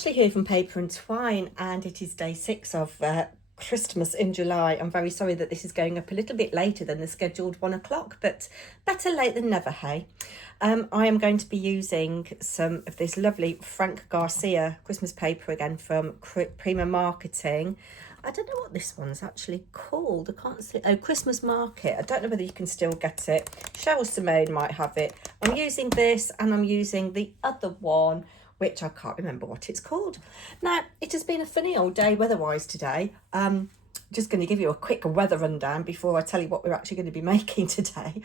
Ashley here from Paper&Twine, and it is day 6 of Christmas in July. I'm very sorry that this is going up a little bit later than the scheduled 1 o'clock, but better late than never, hey? I am going to be using some of this lovely Frank Garcia Christmas paper again from Prima Marketing. I don't know what this one's actually called. I can't see. Oh, Christmas Market. I don't know whether you can still get it. Cheryl Simone might have it. I'm using this, and I'm using the other one, which I can't remember what it's called. Now, it has been a funny old day weather-wise today. Just going to give you a quick weather rundown before I tell you what we're actually going to be making today.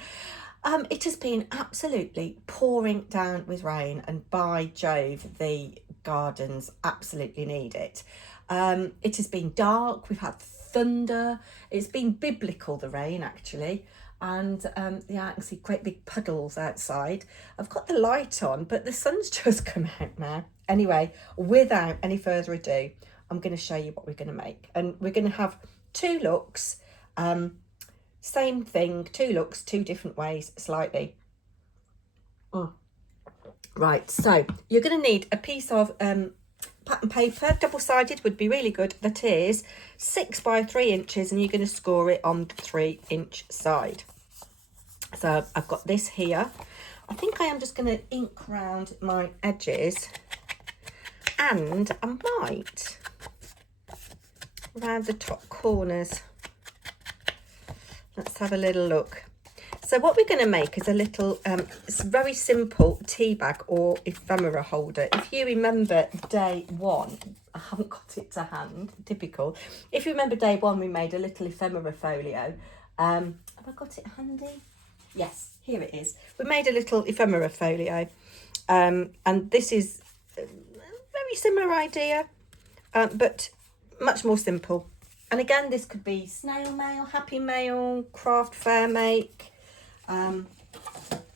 It has been absolutely pouring down with rain, and by Jove, the gardens absolutely need it. It has been dark, we've had thunder, it's been biblical, the rain actually. And yeah, I can see great big puddles outside. I've got the light on, but the sun's just come out now. Anyway, without any further ado, I'm going to show you what we're going to make. And we're going to have 2 looks, same thing, 2 looks, 2 different ways, slightly. Right, so you're going to need a piece of pattern paper, double-sided would be really good. That is 6 by 3 inches, and you're going to score it on the 3-inch side. So I've got this here. I think I am just going to ink round my edges, and I might round the top corners. Let's have a little look. So what we're going to make is a little, it's a very simple tea bag or ephemera holder. If you remember day 1, I haven't got it to hand, typical. If you remember day 1, we made a little ephemera folio. Have I got it handy? Yes, here it is. We made a little ephemera folio. And this is a very similar idea, but much more simple. And again, this could be snail mail, happy mail, craft fair make,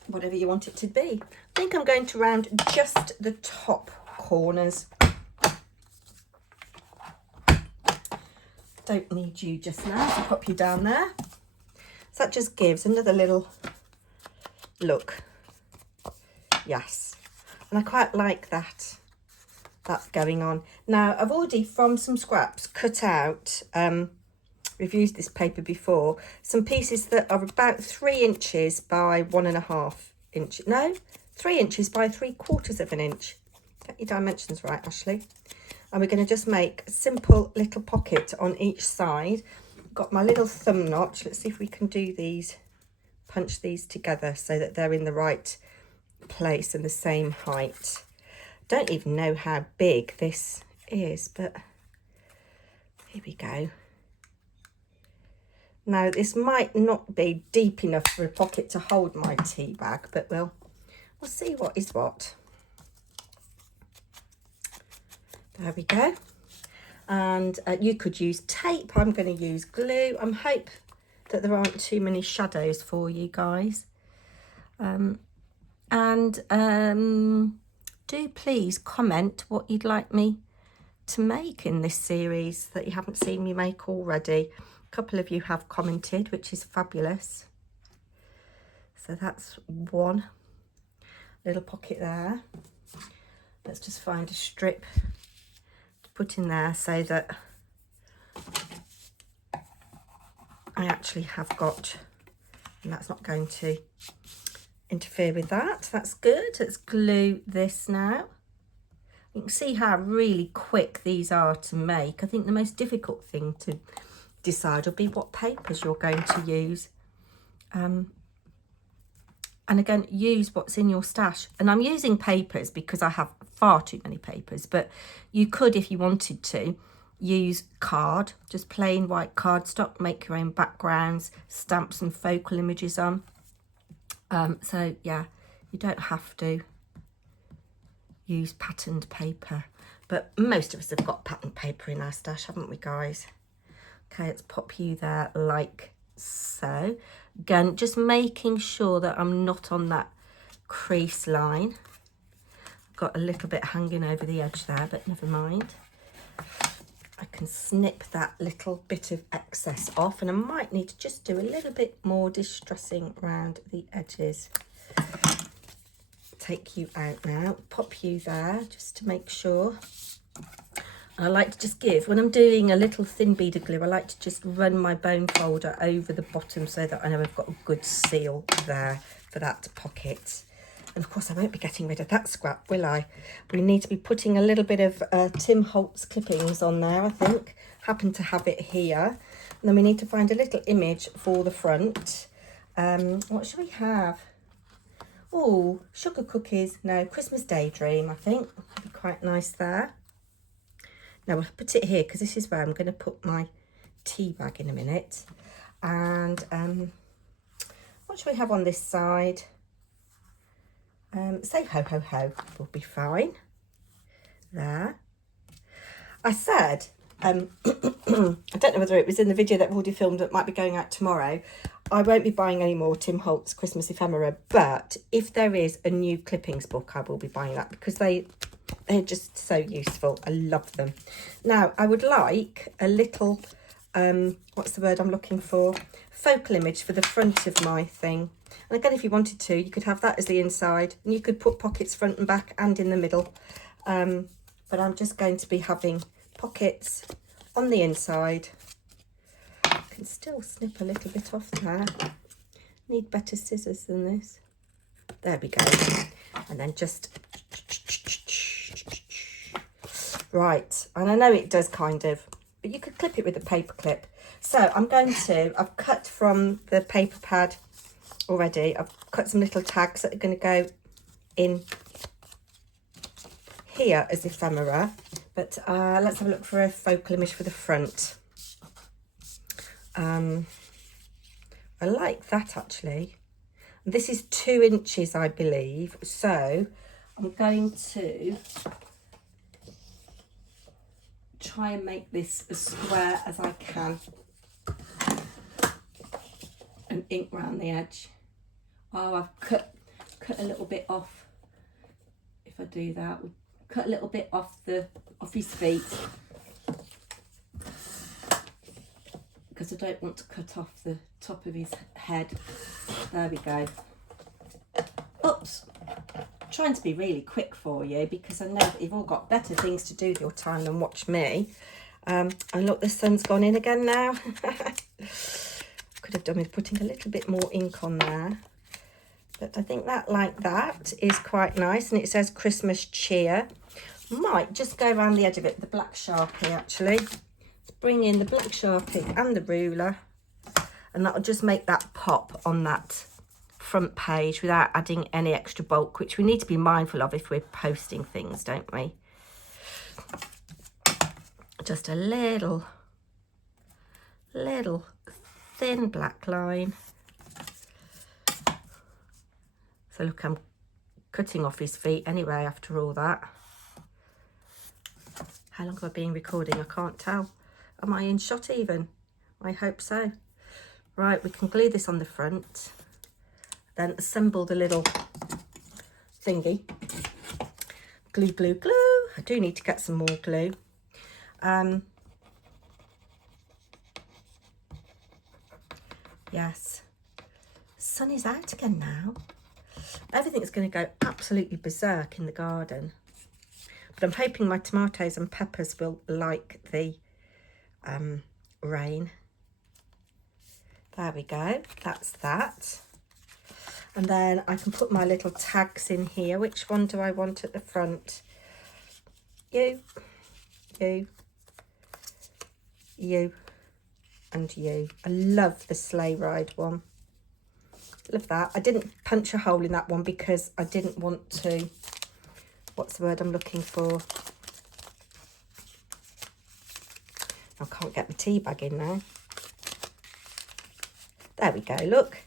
whatever you want it to be. I think I'm going to round just the top corners. Don't need you just now, so pop you down there. So that just gives another little look. Yes, and I quite like that. That's going on. Now, I've already, from some scraps, cut out, we've used this paper before, some pieces that are about 3 inches by 1.5 inches. No, 3 inches by 3/4 of an inch. Get your dimensions right, Ashley. And we're going to just make a simple little pocket on each side. Got my little thumb notch. Let's see if we can do these, punch these together so that they're in the right place and the same height. Don't even know how big this is, but here we go. Now, this might not be deep enough for a pocket to hold my tea bag, but we'll see what is what. There we go. And you could use tape. I'm going to use glue. I hope that there aren't too many shadows for you guys. Do please comment what you'd like me to make in this series that you haven't seen me make already. A couple of you have commented, which is fabulous. So that's one little pocket there. Let's just find a strip to put in there so that I actually have got, and that's not going to interfere with that. That's good. Let's glue this now. You can see how really quick these are to make. I think the most difficult thing to decide will be what papers you're going to use. And again, use what's in your stash. And I'm using papers because I have far too many papers, but you could, if you wanted to, use card, just plain white cardstock, make your own backgrounds, stamp some focal images on. So yeah, you don't have to use patterned paper, but most of us have got patterned paper in our stash, haven't we, guys? Okay, let's pop you there like so. Again, just making sure that I'm not on that crease line. I've got a little bit hanging over the edge there, but never mind. I can snip that little bit of excess off, and I might need to just do a little bit more distressing around the edges. Take you out now, pop you there just to make sure And I like to just give, when I'm doing a little thin bead of glue, I like to just run my bone folder over the bottom so that I know I've got a good seal there for that pocket. And of course I won't be getting rid of that scrap, will I? We need to be putting a little bit of Tim Holtz clippings on there, I think. Happen to have it here. And then we need to find a little image for the front. What should we have? Oh, sugar cookies. No, Christmas Daydream, I think. Would be quite nice there. Now we'll put it here because this is where I'm going to put my tea bag in a minute. And what should we have on this side? Say ho ho ho will be fine. There. I said, I don't know whether it was in the video that I've already filmed that might be going out tomorrow. I won't be buying any more Tim Holtz Christmas ephemera, but if there is a new clippings book, I will be buying that because they're just so useful. I love them. Now, I would like a little, what's the word I'm looking for? Focal image for the front of my thing. And again, if you wanted to, you could have that as the inside and you could put pockets front and back and in the middle. But I'm just going to be having pockets on the inside. I can still snip a little bit off there. Need better scissors than this. There we go. And then just... Right, and I know it does kind of, but you could clip it with a paper clip. So I'm going to, I've cut from the paper pad already. I've cut some little tags that are going to go in here as ephemera. But let's have a look for a focal image for the front. I like that actually. This is 2 inches, I believe. So I'm going to try and make this as square as I can and ink round the edge. Oh, I've cut a little bit off. If I do that, we'll cut a little bit off his feet because I don't want to cut off the top of his head. There we go. Oops. Trying to be really quick for you because I know that you've all got better things to do with your time than watch me. And look, the sun's gone in again now. Could have done with putting a little bit more ink on there. But I think that like that is quite nice. And it says Christmas cheer. Might just go around the edge of it with the black Sharpie actually. Let's bring in the black Sharpie and the ruler. And that'll just make that pop on that front page without adding any extra bulk, which we need to be mindful of if we're posting things, don't we? Just a little thin black line. So look, I'm cutting off his feet anyway after all that. How long have I been recording? I can't tell. Am I in shot even? I hope so. Right, we can glue this on the front. Then assemble the little thingy. Glue, glue, glue. I do need to get some more glue. Yes. Sun is out again now. Everything's going to go absolutely berserk in the garden. But I'm hoping my tomatoes and peppers will like the rain. There we go. That's that. And then I can put my little tags in here. Which one do I want at the front? You, you, you, and you. I love the sleigh ride one. Love that. I didn't punch a hole in that one because I didn't want to, what's the word I'm looking for? I can't get my tea bag in now. There we go, look.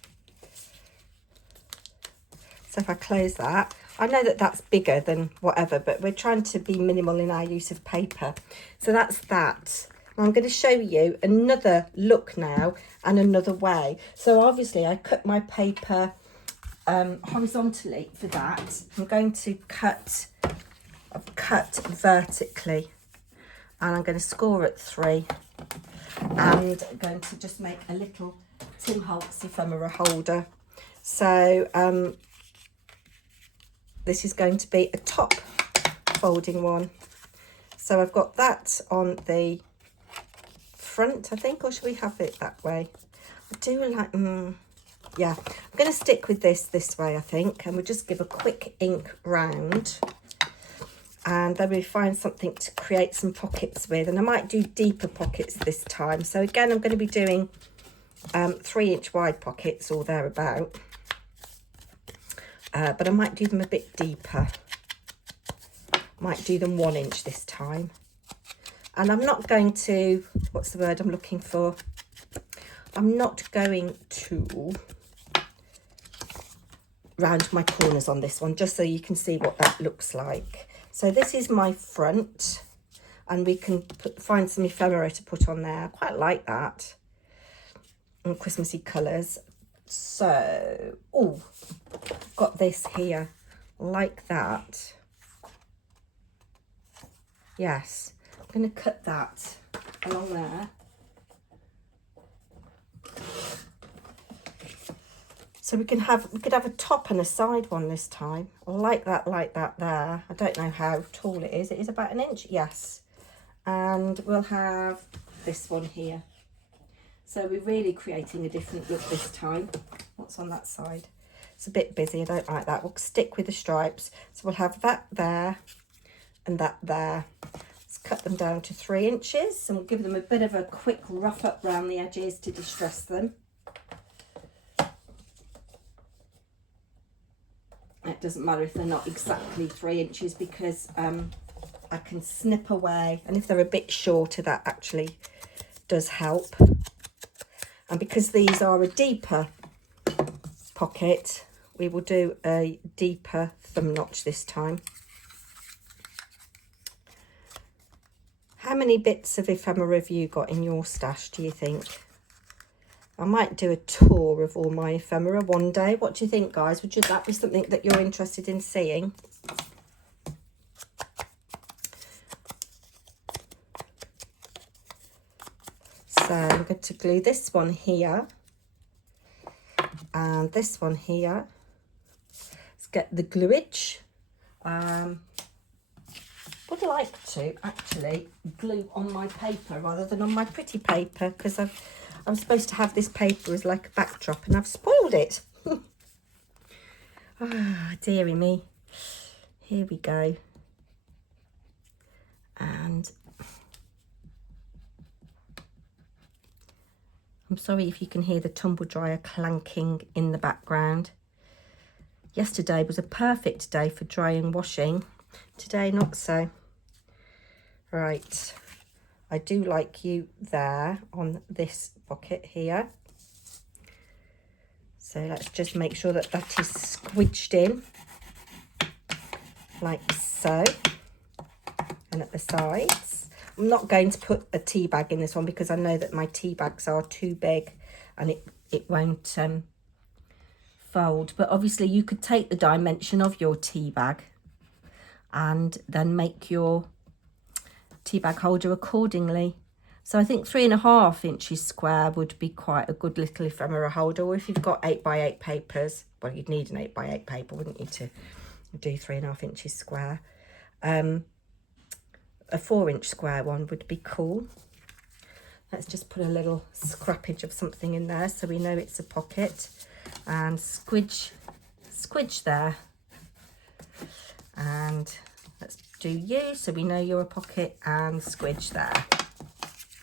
So if I close that, I know that that's bigger than whatever, but we're trying to be minimal in our use of paper. So that's that. I'm going to show you another look now and another way. So obviously I cut my paper horizontally for that. I'm going to cut vertically and I'm going to score at 3 and I'm going to just make a little Tim Holtz ephemera holder. So this is going to be a top folding one. So I've got that on the front, I think, or should we have it that way? I do like, yeah, I'm going to stick with this way, I think, and we'll just give a quick ink round, and then we find something to create some pockets with, and I might do deeper pockets this time. So again, I'm going to be doing 3-inch wide pockets or thereabout, but I might do them a bit deeper. Might do them 1 inch this time. And I'm not going to, what's the word I'm looking for? I'm not going to round my corners on this one, just so you can see what that looks like. So this is my front, and we can find some ephemera to put on there. I quite like that. And Christmassy colours. So, oh, I've got this here, like that. Yes, I'm going to cut that along there. So we could have a top and a side one this time. Like that there. I don't know how tall it is. It is about 1 inch, yes. And we'll have this one here. So we're really creating a different look this time. What's on that side? It's a bit busy, I don't like that. We'll stick with the stripes. So we'll have that there and that there. Let's cut them down to 3 inches, and we'll give them a bit of a quick rough up around the edges to distress them. It doesn't matter if they're not exactly 3 inches, because I can snip away, and if they're a bit shorter, that actually does help. And because these are a deeper pocket, we will do a deeper thumb notch this time. How many bits of ephemera have you got in your stash, do you think? I might do a tour of all my ephemera one day. What do you think, guys? Would that be something that you're interested in seeing? So I'm going to glue this one here and this one here. Let's get the gluage. Would like to actually glue on my paper rather than on my pretty paper, because I'm supposed to have this paper as like a backdrop, and I've spoiled it. Ah, dearie me. Here we go. And I'm sorry if you can hear the tumble dryer clanking in the background. Yesterday was a perfect day for drying and washing. Today, not so. Right. I do like you there on this pocket here. So let's just make sure that that is squidged in, like so. And at the sides. I'm not going to put a tea bag in this one, because I know that my tea bags are too big and it won't fold. But obviously you could take the dimension of your tea bag and then make your tea bag holder accordingly. So I think 3.5 inches square would be quite a good little ephemera holder. Or if you've got 8x8 papers, well, you'd need an 8x8 paper, wouldn't you, to do 3.5 inches square. A 4-inch square one would be cool. Let's just put a little scrappage of something in there so we know it's a pocket, and squidge there. And let's do you, so we know you're a pocket, and squidge there.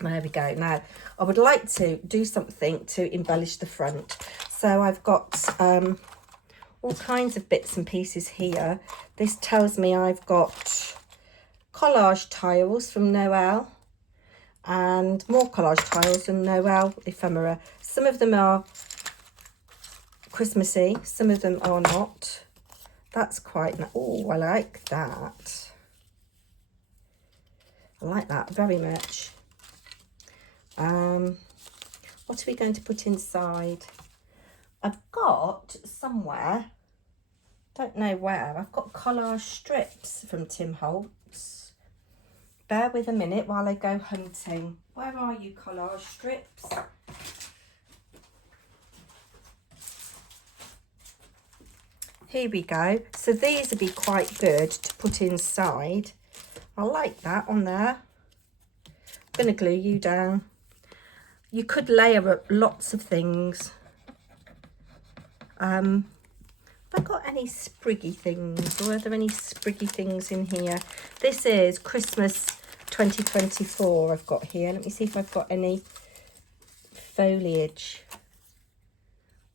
There we go. Now, I would like to do something to embellish the front. So I've got all kinds of bits and pieces here. This tells me I've got collage tiles from Noel, and more collage tiles from Noel ephemera. Some of them are Christmassy, some of them are not. That's quite, oh, I like that. I like that very much. What are we going to put inside? I've got somewhere, don't know where, I've got collage strips from Tim Holtz. Bear with a minute while I go hunting. Where are you, collage strips? Here we go. So these would be quite good to put inside. I like that on there. I'm going to glue you down. You could layer up lots of things. Have I got any spriggy things, or are there any spriggy things in here? This is Christmas 2024 I've got here. Let me see if I've got any foliage.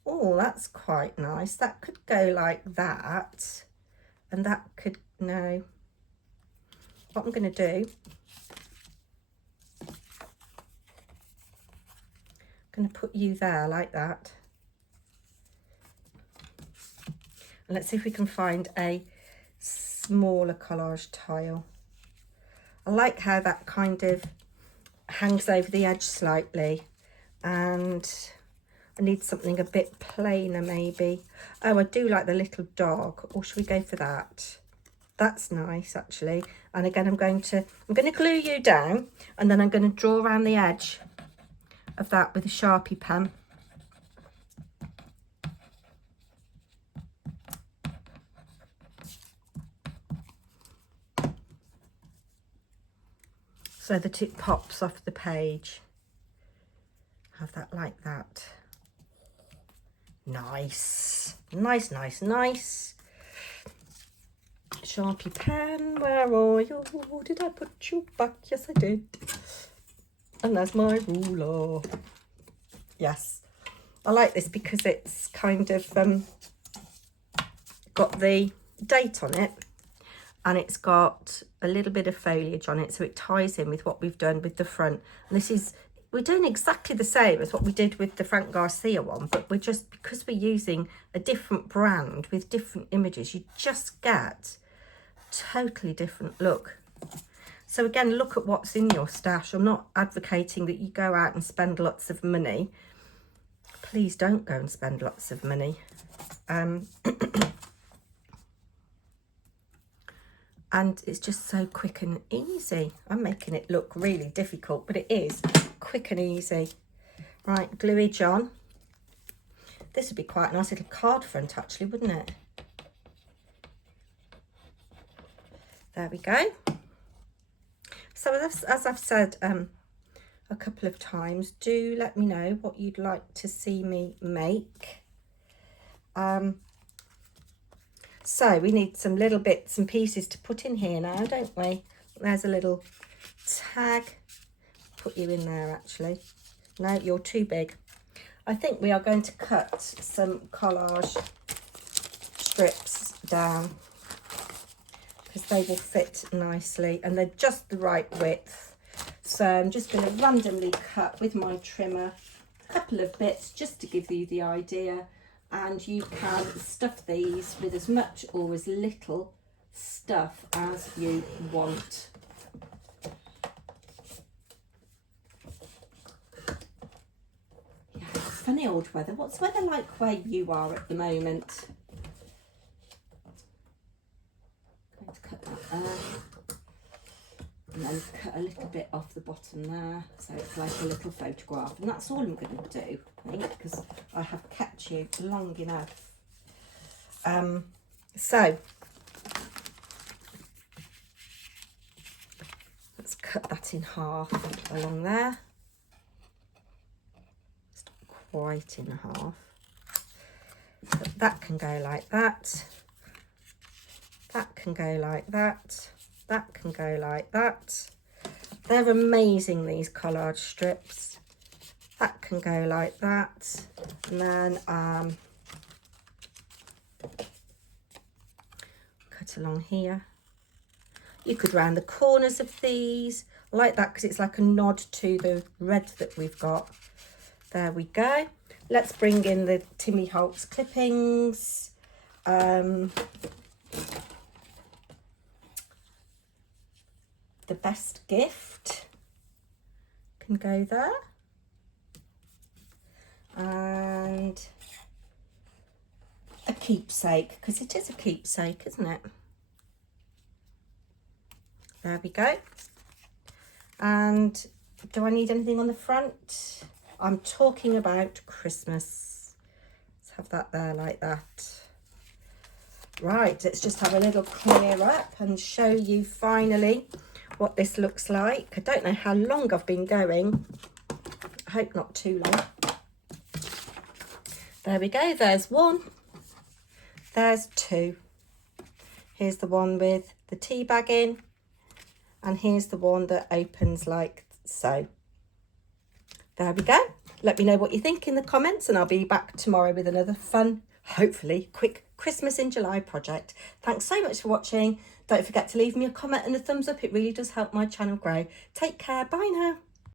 Oh, that's quite nice. That could go like that, and that could, no. What I'm going to do, I'm going to put you there like that. And let's see if we can find a smaller collage tile. I like how that kind of hangs over the edge slightly, and I need something a bit plainer maybe. Oh, I do like the little dog, or should we go for that? That's nice actually. And again, I'm going to glue you down, and then I'm going to draw around the edge of that with a Sharpie pen. So that it pops off the page. Have that like that. Nice. Nice, nice, nice. Sharpie pen, where are you? Did I put you back? Yes, I did. And there's my ruler. Yes. I like this because it's kind of got the date on it. And it's got a little bit of foliage on it, so it ties in with what we've done with the front. And this is, we're doing exactly the same as what we did with the Frank Garcia one, but we're just, because we're using a different brand with different images, you just get a totally different look. So again, look at what's in your stash. I'm not advocating that you go out and spend lots of money. Please don't go and spend lots of money. And it's just so quick and easy. I'm making it look really difficult, but it is quick and easy. Right, gluage on. This would be quite a nice little card front actually, wouldn't it? There we go. So as I've said a couple of times, do let me know what you'd like to see me make. So we need some little bits and pieces to put in here now, don't we? There's a little tag. Put you in there actually. No, you're too big. I think we are going to cut some collage strips down because they will fit nicely and they're just the right width. So I'm just going to randomly cut with my trimmer a couple of bits just to give you the idea. And you can stuff these with as much or as little stuff as you want. Yeah, it's funny old weather. What's the weather like where you are at the moment? I'm going to cut that there. And then cut a little bit off the bottom there, so it's like a little photograph. And that's all I'm going to do, I think, because I have kept you long enough. So let's cut that in half along there. It's not quite in half. But that can go like that. That can go like that. That can go like that. They're amazing, these collage strips. That can go like that. And then cut along here. You could round the corners of these. I like that because it's like a nod to the red that we've got. There we go. Let's bring in the Timmy Holtz clippings. The best gift can go there. And a keepsake, because it is a keepsake, isn't it? There we go. And do I need anything on the front? I'm talking about Christmas. Let's have that there like that. Right, let's just have a little clear up and show you finally what this looks like. I don't know how long I've been going. I hope not too long. There we go, there's one, there's two. Here's the one with the tea bag in, and here's the one that opens like so. There we go. Let me know what you think in the comments, and I'll be back tomorrow with another fun, hopefully quick Christmas in July project. Thanks so much for watching. Don't forget to leave me a comment and a thumbs up. It really does help my channel grow. Take care. Bye now.